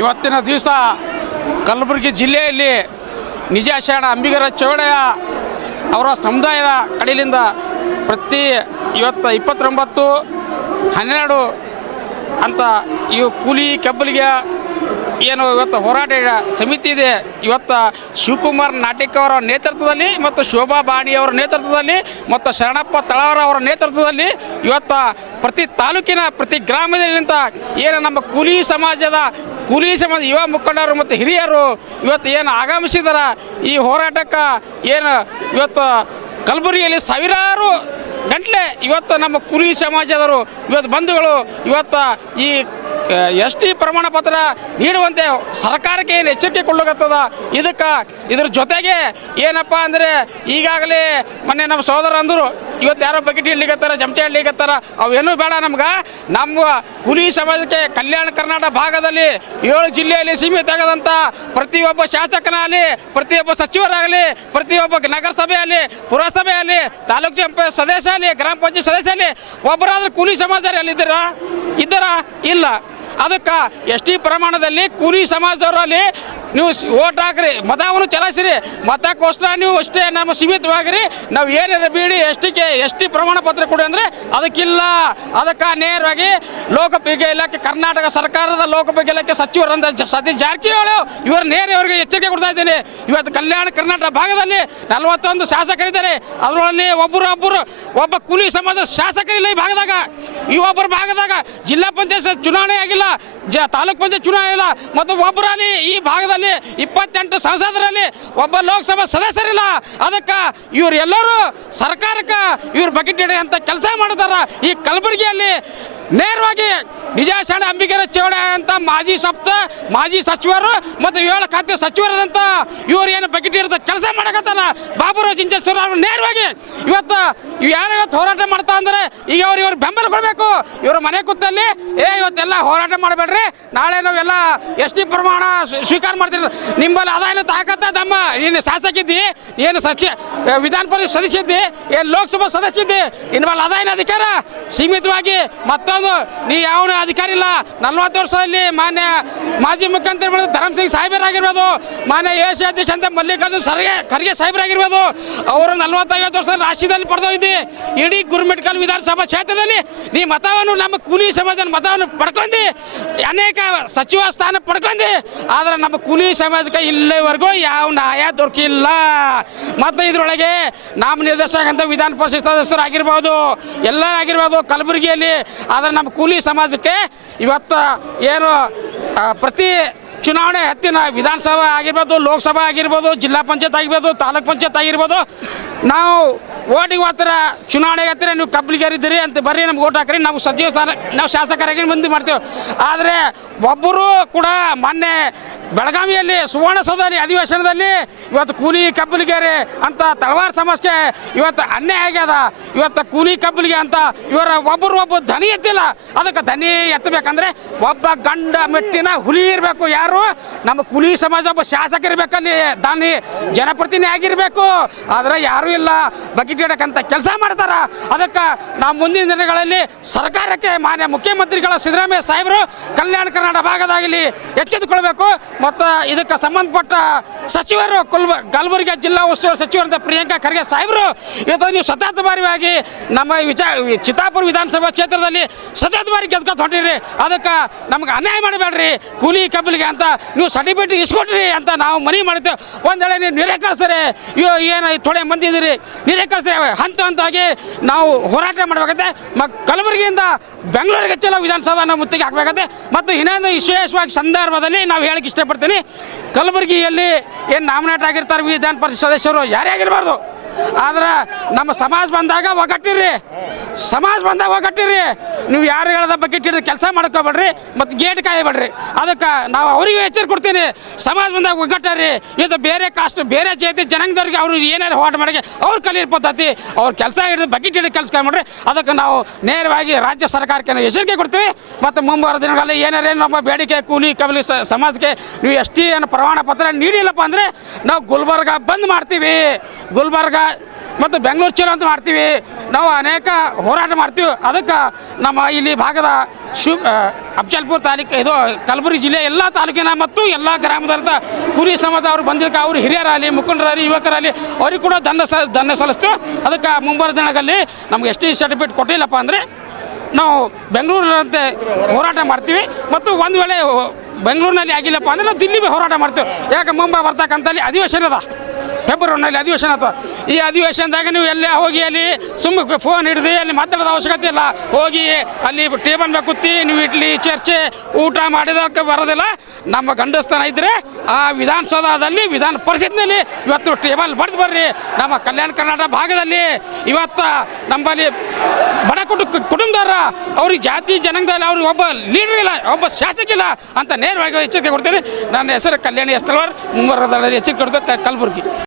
ಇವತ್ತಿನ ದಿವಸ ಕಲಬುರಗಿ ಜಿಲ್ಲೆಯಲ್ಲಿ ನಿಜಾಶರಣ ಅಂಬಿಗರ ಚೌಡಯ್ಯ ಅವರ ಸಮುದಾಯದ ಕಡೆಯಿಂದ ಇವತ್ತು 29/12 ಅಂತ ಇವು ಕೂಲಿ ಕಬ್ಬಲಿಗೆ ಏನು ಇವತ್ತು ಹೋರಾಟ ಸಮಿತಿ ಇದೆ. ಇವತ್ತು ಶಿವಕುಮಾರ್ ನಾಟಿಕ್ ಅವರ ನೇತೃತ್ವದಲ್ಲಿ ಮತ್ತು ಶೋಭಾ ಬಾಣಿಯವರ ನೇತೃತ್ವದಲ್ಲಿ ಮತ್ತು ಶರಣಪ್ಪ ತಳವಾರ ಅವರ ನೇತೃತ್ವದಲ್ಲಿ ಇವತ್ತು ಪ್ರತಿ ತಾಲೂಕಿನ ಪ್ರತಿ ಗ್ರಾಮದಲ್ಲಿಂತ ಏನು ನಮ್ಮ ಕೂಲಿ ಸಮಾಜ ಯುವ ಮುಖಂಡರು ಮತ್ತು ಹಿರಿಯರು ಇವತ್ತು ಏನು ಆಗಮಿಸಿದಾರ ಈ ಹೋರಾಟಕ್ಕೆ ಏನು ಇವತ್ತು ಕಲಬುರಗಿಯಲ್ಲಿ ಸಾವಿರಾರು ಗಂಟಲೆ ಇವತ್ತು ನಮ್ಮ ಕೂಲಿ ಸಮಾಜದವರು ಇವತ್ತು ಬಂಧುಗಳು ಇವತ್ತು ಈ ST ಪ್ರಮಾಣ ಪತ್ರ ನೀಡುವಂತೆ ಸರ್ಕಾರಕ್ಕೆ ಏನು ಎಚ್ಚರಿಕೆ ಕೊಡಲಾಗುತ್ತದ. ಇದ್ರ ಜೊತೆಗೆ ಏನಪ್ಪ ಅಂದರೆ ಈಗಾಗಲೇ ಮೊನ್ನೆ ನಮ್ಮ ಸಹೋದರ ಅಂದರು ಇವತ್ತು ಯಾರೋ ಬಕೆಟ್ ಹಿಡ್ಲಿಕತ್ತಾರ, ಚಮಚ ಹಿಡ್ಲಿಕತ್ತಾರ, ಅವೇನೂ ಬೇಡ. ನಮ್ಮ ಕೂಲಿ ಸಮಾಜಕ್ಕೆ ಕಲ್ಯಾಣ ಕರ್ನಾಟಕ ಭಾಗದಲ್ಲಿ 7 ಜಿಲ್ಲೆಯಲ್ಲಿ ಸೀಮಿತ ಆಗದಂಥ ಪ್ರತಿಯೊಬ್ಬ ಶಾಸಕನಾಗಲಿ, ಪ್ರತಿಯೊಬ್ಬ ಸಚಿವರಾಗಲಿ, ಪ್ರತಿಯೊಬ್ಬ ನಗರಸಭೆಯಲ್ಲಿ, ಪುರಸಭೆಯಲ್ಲಿ, ತಾಲೂಕು ಸದಸ್ಯ ಆಗಲಿ, ಗ್ರಾಮ ಪಂಚಾಯತ್ ಸದಸ್ಯ ಆಗಲಿ ಒಬ್ಬರಾದ್ರೂ ಕೂಲಿ ಸಮಾಜದಲ್ಲಿ ಇದ್ದಾರಾ? ಇಲ್ಲ. ಅದಕ್ಕೆ ST ಪ್ರಮಾಣದಲ್ಲಿ ಕೂಲಿ ಸಮಾಜದವರಲ್ಲಿ ನೀವು ಓಟ್ ಹಾಕ್ರಿ, ಮತವನ್ನು ಚಲಾಯಿಸಿರಿ. ಮತಕ್ಕೋಸ್ಕರ ನೀವು ಅಷ್ಟೇ ನಮ್ಮ ಸೀಮಿತವಾಗಿರಿ. ನಾವು ಏನಾರ ಬೀಡಿ ST ಪ್ರಮಾಣ ಪತ್ರ ಕೊಡಿ ಅಂದರೆ ಅದಕ್ಕಿಲ್ಲ. ಅದಕ್ಕೆ ನೇರವಾಗಿ ಲೋಕೋಪಯೋಗಿ ಇಲಾಖೆ, ಕರ್ನಾಟಕ ಸರ್ಕಾರದ ಲೋಕೋಪಯೋಗಿ ಇಲಾಖೆ ಸಚಿವರಂತ ಸತೀಶ್ ಜಾರಕಿಹೊಳಿ ಇವರು ನೇರವರೆಗೆ ಎಚ್ಚರಿಕೆ ಕೊಡ್ತಾ ಇದ್ದೀನಿ. ಇವತ್ತು ಕಲ್ಯಾಣ ಕರ್ನಾಟಕ ಭಾಗದಲ್ಲಿ 41 ಶಾಸಕರಿದ್ದಾರೆ. ಅದರಲ್ಲಿ ಒಬ್ಬ ಕೂಲಿ ಸಮಾಜ ಶಾಸಕರಿಲ್ಲ ಈ ಭಾಗದಾಗ. ಈ ಒಬ್ಬರ ಭಾಗದಾಗ ಜಿಲ್ಲಾ ಪಂಚಾಯತ್ ಚುನಾವಣೆ ಆಗಿಲ್ಲ, ತಾಲೂಕ್ ಪಂಚಾಯತ್ ಚುನಾವಣೆ ಇಲ್ಲ, ಮತ್ತು ಒಬ್ಬರಲ್ಲಿ ಈ ಭಾಗದಲ್ಲಿ 28 ಸಂಸದರಲ್ಲಿ ಒಬ್ಬ ಲೋಕಸಭಾ ಸದಸ್ಯರಿಲ್ಲ. ಅದಕ್ಕೆ ಇವರೆಲ್ಲರೂ ಸರ್ಕಾರಕ್ಕೆ ಇವ್ರು ಬಕೆಟ್ ಹಿಡಿಯುವಂಥ ಕೆಲಸ ಮಾಡಿದಾರ. ಈ ಕಲಬುರಗಿಯಲ್ಲಿ ನೇರವಾಗಿ ನಿಜಾಶರಣ ಅಂಬಿಗರ ಚೌಡಯ್ಯ ಅಂತ ಮಾಜಿ ಸಚಿವರು ಮತ್ತು 7 ಖಾತೆ ಸಚಿವರಾದಂಥ ಇವರು ಏನು ಬಕೆಟ್ ಹಿಡಿದ ಕೆಲಸ ಮಾಡಕತ್ತಾರ. ಬಾಬುರಾವ್ ಚಿಂಚೇಶ್ವರ ಅವರು ನೇರವಾಗಿ ಇವತ್ತು ಯಾರು ಹೋರಾಟ ಮಾಡ್ತಾ ಅಂದರೆ ಈಗ ಇವ್ರು ಬೆಂಬಲ ಕೊಡಬೇಕು. ಇವರು ಮನೆ ಕೂತಲ್ಲಿ ಇವತ್ತೆಲ್ಲ ಹೋರಾಟ ಮಾಡಬೇಡ್ರಿ, ನಾಳೆ ನಾವೆಲ್ಲ ST ಪ್ರಮಾಣ ಸ್ವೀಕಾರ ಮಾಡ್ತೀವಿ. ನಿಮ್ಮಲ್ಲಿ ಅದೇನು ತಾಕತ್ತ ದಮ್ಮ, ನೀನು ಶಾಸಕಿದ್ದಿ, ಏನು ವಿಧಾನ ಪರಿಷತ್ ಸದಸ್ಯ ಇದ್ದಿ, ಏನು ಲೋಕಸಭಾ ಸದಸ್ಯ ಇದ್ದಿ, ನಿಮ್ಮಲ್ಲಿ ಅದೇನು ಅಧಿಕಾರ ಸೀಮಿತವಾಗಿ ಮತ್ತೊಂದು ನೀ ಯಾವ ಅಧಿಕಾರ ಇಲ್ಲ. 40 ವರ್ಷದಲ್ಲಿ ಮಾನ್ಯ ಮಾಜಿ ಮುಖ್ಯಮಂತ್ರಿ ಧರ್ಮಸಿಂಗ್ ಸಾಹೇಬರಾಗಿರ್ಬೋದು, ಮಾನ್ಯ ಎಸಿ ಅಧ್ಯಕ್ಷ ಅಂತ ಮಲ್ಲಿಕಾರ್ಜುನ್ ಖರ್ಗೆ ಸಾಹೇಬರಾಗಿರ್ಬೋದು, ಅವರು 40-50 ವರ್ಷ ರಾಷ್ಟ್ರದಲ್ಲಿ ಪಡೆದೋಗಿದ್ದಿ. ಇಡೀ ಗುರುಮಿಟ್ಕಲ್ ವಿಧಾನಸಭಾ ಕ್ಷೇತ್ರದಲ್ಲಿ ನೀ ಮತವನ್ನು ನಮ್ಮ ಕೂಲಿ ಸಮಾಜದ ಮತವನ್ನು ಪಡ್ಕೊಂಡು ಅನೇಕ ಸಚಿವ ಸ್ಥಾನ ಪಡ್ಕೊಂಡು, ಆದರೆ ನಮ್ಮ ಕೂಲಿ ಸಮಾಜಕ್ಕೆ ಇಲ್ಲಿವರೆಗೂ ಯಾವ ನ್ಯಾಯ ದೊರಕಿಲ್ಲ. ಮತ್ತು ಇದರೊಳಗೆ ನಾಮ ನಿರ್ದೇಶಕ ಅಂತ ವಿಧಾನ ಪರಿಷತ್ ಸದಸ್ಯರಾಗಿರ್ಬೋದು, ಎಲ್ಲ ಆಗಿರ್ಬೋದು ಕಲಬುರಗಿಯಲ್ಲಿ. ಆದರೆ ನಮ್ಮ ಕೂಲಿ ಸಮಾಜಕ್ಕೆ ಇವತ್ತು ಏನು ಪ್ರತಿ ಚುನಾವಣೆ ಹತ್ತಿನ ವಿಧಾನಸಭಾ ಆಗಿರ್ಬೋದು, ಲೋಕಸಭಾ ಆಗಿರ್ಬೋದು, ಜಿಲ್ಲಾ ಪಂಚಾಯತ್ ಆಗಿರ್ಬೋದು, ತಾಲೂಕ್ ಪಂಚಾಯತ್ ಆಗಿರ್ಬೋದು, ನಾವು ಓಟಿಗೆ ಹತ್ತಿರ ಚುನಾವಣೆಗೆ ಹತ್ತಿರ ನೀವು ಕಬ್ಬಲಿಗರಿದ್ದೀರಿ ಅಂತ ಬರ್ರಿ ನಮ್ಗೆ ಓಟ್ ಹಾಕ್ರಿ, ನಾವು ಸಚಿವ ಸ್ಥಾನ ನಾವು ಶಾಸಕರಾಗಿ ಮಂದಿ ಮಾಡ್ತೇವೆ. ಆದರೆ ಒಬ್ಬರು ಕೂಡ ಮೊನ್ನೆ ಬೆಳಗಾವಿಯಲ್ಲಿ ಸುವರ್ಣಸೌಧದಲ್ಲಿ ಅಧಿವೇಶನದಲ್ಲಿ ಇವತ್ತು ಕೂಲಿ ಕಬ್ಬಲಿಗೆರೆ ಅಂತ ತಳವಾರ ಸಮಾಜಕ್ಕೆ ಇವತ್ತು ಅನ್ಯಾಯ ಆಗ್ಯದ. ಇವತ್ತು ಕೂಲಿ ಕಬ್ಬಲಿಗೆ ಅಂತ ಒಬ್ಬ ಧ್ವನಿ ಎತ್ತಿಲ್ಲ. ಅದಕ್ಕೆ ಧ್ವನಿ ಎತ್ತಬೇಕಂದ್ರೆ ಒಬ್ಬ ಗಂಡ ಮೆಟ್ಟಿನ ಹುಲಿ ಇರಬೇಕು. ಯಾರು? ನಮ್ಮ ಕೂಲಿ ಸಮಾಜ ಒಬ್ಬ ಶಾಸಕ ಇರಬೇಕಲ್ಲಿ, ದಾನಿ ಜನಪ್ರತಿನಿಧಿ ಆಗಿರಬೇಕು. ಆದರೆ ಯಾರೂ ಇಲ್ಲ, ಬಕೆಟ್ ಹಿಡಕ್ಕಂತ ಕೆಲಸ ಮಾಡ್ತಾರ. ಅದಕ್ಕೆ ನಾವು ಮುಂದಿನ ದಿನಗಳಲ್ಲಿ ಸರ್ಕಾರಕ್ಕೆ ಮಾನ್ಯ ಮುಖ್ಯಮಂತ್ರಿಗಳ ಸಿದ್ದರಾಮಯ್ಯ ಸಾಹೇಬರು ಕಲ್ಯಾಣ ಕರ್ನಾಟಕ ಭಾಗದಾಗಲಿ ಎಚ್ಚೆತ್ತುಕೊಳ್ಬೇಕು. ಮತ್ತು ಇದಕ್ಕೆ ಸಂಬಂಧಪಟ್ಟ ಸಚಿವರು ಕಲಬುರಗಿ ಜಿಲ್ಲಾ ಉಸ್ತುವಾರಿ ಸಚಿವರಂತ ಪ್ರಿಯಾಂಕಾ ಖರ್ಗೆ ಸಾಹೇಬರು ಇವತ್ತು ನೀವು ಸತತ ಬಾರಿಯಾಗಿ ನಮ್ಮ ಚಿತ್ತಾಪುರ ವಿಧಾನಸಭಾ ಕ್ಷೇತ್ರದಲ್ಲಿ ಸತತ ಬಾರಿ ಗೆದ್ಕೊತ ಹೊಂಟಿರಿ. ಅದಕ್ಕೆ ನಮ್ಗೆ ಅನ್ಯಾಯ ಮಾಡಬೇಡ್ರಿ. ಕೂಲಿ ಕಬ್ಬಲಿಗೆ ಅಂತ ನೀವು ಸರ್ಟಿಫಿಕೇಟ್ ಇಸ್ಕೊಟ್ರಿ ಅಂತ ನಾವು ಮನವಿ ಮಾಡ್ತೇವೆ. ಒಂದು ವೇಳೆ ನೀವು ನಿರಾಕರಿಸ್ತಾರೆ, ಏನು ಥೋಡೆ ಮಂದಿ ಇದ್ದೀರಿ ನಿರಾಕರಿಸ್ತೇವೆ, ಹಂತವಾಗಿ ನಾವು ಹೋರಾಟ ಮಾಡಬೇಕಾಗತ್ತೆ. ಕಲಬುರಗಿಯಿಂದ ಬೆಂಗಳೂರಿಗೆ ಚಲೋ ವಿಧಾನಸಭಾ ನಾವು ಮುತ್ತಿಗೆ ಹಾಕಬೇಕಾಗತ್ತೆ. ಮತ್ತು ಇನ್ನೊಂದು ವಿಶೇಷವಾಗಿ ಸಂದರ್ಭದಲ್ಲಿ ನಾವು ಹೇಳಕ್ಕೆ ಇಷ್ಟಪಡ್ತೀನಿ, ಕಲಬುರಗಿಯಲ್ಲಿ ಏನು ನಾಮಿನೇಟ್ ಆಗಿರ್ತಾರೆ ವಿಧಾನ ಪರಿಷತ್ ಸದಸ್ಯರು ಯಾರೇ ಆಗಿರಬಾರ್ದು, ಆದ್ರೆ ನಮ್ಮ ಸಮಾಜ ಬಂದಾಗ ಒಗ್ಗಟ್ಟಿರಿ. ನೀವು ಯಾರು ಹೇಳ್ದ ಬಕೆಟ್ ಹಿಡಿದು ಕೆಲಸ ಮಾಡ್ಕೋಬೇಡ್ರಿ ಮತ್ತು ಗೇಟ್ ಕಾಯಬೇಡ್ರಿ. ಅದಕ್ಕೆ ನಾವು ಅವ್ರಿಗೆ ಎಚ್ಚರಿಕೆ ಕೊಡ್ತೀನಿ, ಸಮಾಜ ಬಂದಾಗ ಒಗ್ಗಟ್ಟರಿ. ಇದು ಬೇರೆ ಕಾಸ್ಟ್ ಬೇರೆ ಜಾತಿ ಜನಾಂಗದವ್ರಿಗೆ ಅವರು ಏನಾರು ಹೋರಾಟ ಮಾಡಿ ಅವ್ರು ಕಲಿಯೋ ಪದ್ಧತಿ, ಅವ್ರು ಕೆಲಸ ಹಿಡಿದು ಬಕೆಟ್ ಹಿಡಿದು ಕೆಲಸ ಮಾಡ್ರಿ. ಅದಕ್ಕೆ ನಾವು ನೇರವಾಗಿ ರಾಜ್ಯ ಸರ್ಕಾರಕ್ಕೆ ನಾವು ಎಚ್ಚರಿಕೆ ಕೊಡ್ತೀವಿ. ಮತ್ತು ಮುಂಬರುವ ದಿನಗಳಲ್ಲಿ ಏನಾರೇನು ನಮ್ಮ ಬೇಡಿಕೆ ಕೂಲಿ ಕಬಲಿ ಸಮಾಜಕ್ಕೆ ನೀವು ST ಪ್ರಮಾಣ ಪತ್ರ ನೀಡಿಲ್ಲಪ್ಪ ಅಂದರೆ ನಾವು ಗುಲ್ಬರ್ಗ ಬಂದ್ ಮಾಡ್ತೀವಿ. ಗುಲ್ಬರ್ಗ ಮತ್ತು ಬೆಂಗಳೂರು ಚಲೋ ಅಂತ ಮಾಡ್ತೀವಿ. ನಾವು ಅನೇಕ ಹೋರಾಟ ಮಾಡ್ತೀವಿ. ಅದಕ್ಕೆ ನಮ್ಮ ಇಲ್ಲಿ ಭಾಗದ ಅಫ್ಜಲ್ಪುರ ತಾಲೂಕು ಇದು ಕಲಬುರಗಿ ಜಿಲ್ಲೆ ಎಲ್ಲ ತಾಲೂಕಿನ ಮತ್ತು ಎಲ್ಲ ಗ್ರಾಮದ ಕುರಿ ಸಮಾಜ ಅವರು ಬಂದಿದ್ದಕ್ಕೆ ಅವರು ಹಿರಿಯರಾಗಲಿ ಮುಖಂಡರಾಗಲಿ ಯುವಕರಾಗಲಿ ಅವ್ರಿಗೆ ಕೂಡ ದಂಡ ಸಲ್ಲಿಸ್ತೀವಿ. ಅದಕ್ಕೆ ಮುಂಬರುವ ದಿನಗಳಲ್ಲಿ ನಮ್ಗೆ ಎಸ್ ಟಿ ಸರ್ಟಿಫಿಕೇಟ್ ಕೊಟ್ಟಿಲ್ಲಪ್ಪ ಅಂದರೆ ನಾವು ಬೆಂಗಳೂರಿನಂತೆ ಹೋರಾಟ ಮಾಡ್ತೀವಿ. ಮತ್ತು ಒಂದು ವೇಳೆ ಬೆಂಗಳೂರಿನಲ್ಲಿ ಆಗಿಲ್ಲಪ್ಪ ಅಂದರೆ ನಾವು ದಿಲ್ಲಿಗೆ ಹೋರಾಟ ಮಾಡ್ತೀವಿ. ಯಾಕೆ ಮುಂಬೈ ಬರ್ತಕ್ಕಂಥಲ್ಲಿ ಅಧಿವೇಶನ ಅದ, ಫೆಬ್ರವರಿನಲ್ಲಿ ಅಧಿವೇಶನ ಆಗ್ತದೆ. ಈ ಅಧಿವೇಶನದಾಗ ನೀವು ಎಲ್ಲೇ ಹೋಗಿ ಅಲ್ಲಿ ಸುಮ್ಮನೆ ಫೋನ್ ಹಿಡಿದು ಅಲ್ಲಿ ಮಾತಾಡೋದು ಅವಶ್ಯಕತೆ ಇಲ್ಲ. ಹೋಗಿ ಅಲ್ಲಿ ಟೇಬಲ್ ಮೇಲೆ ಕೂತಿ ನೀವು ಇಡ್ಲಿ ಚರ್ಚೆ ಊಟ ಮಾಡಿದಕ್ಕೆ ಬರೋದಿಲ್ಲ. ನಮ್ಮ ಗಂಡಸ್ಥಾನ ಇದ್ದರೆ ಆ ವಿಧಾನಸೌಧದಲ್ಲಿ ವಿಧಾನ ಪರಿಷತ್ನಲ್ಲಿ ಇವತ್ತು ಟೇಬಲ್ ಬಡ್ದು ಬರ್ರಿ. ನಮ್ಮ ಕಲ್ಯಾಣ ಕರ್ನಾಟಕ ಭಾಗದಲ್ಲಿ ಇವತ್ತು ನಮ್ಮಲ್ಲಿ ಬಡ ಕುಟುಂಬದವರ ಅವ್ರಿಗೆ ಜಾತಿ ಜನಾಂಗದಲ್ಲಿ ಅವ್ರಿಗೆ ಒಬ್ಬ ಲೀಡರ್ ಇಲ್ಲ, ಒಬ್ಬ ಶಾಸಕ ಇಲ್ಲ ಅಂತ ನೇರವಾಗಿ ಎಚ್ಚರಿಕೆ ಕೊಡ್ತೀನಿ. ನನ್ನ ಹೆಸರು ಕಲ್ಯಾಣಿ ಎಸ್ ತಳವಾರ್, ಮುಂಬರೋದಲ್ಲಿ ಎಚ್ಚರಿಕೆ ಕೊಡ್ತೇವೆ, ಕಲಬುರಗಿ.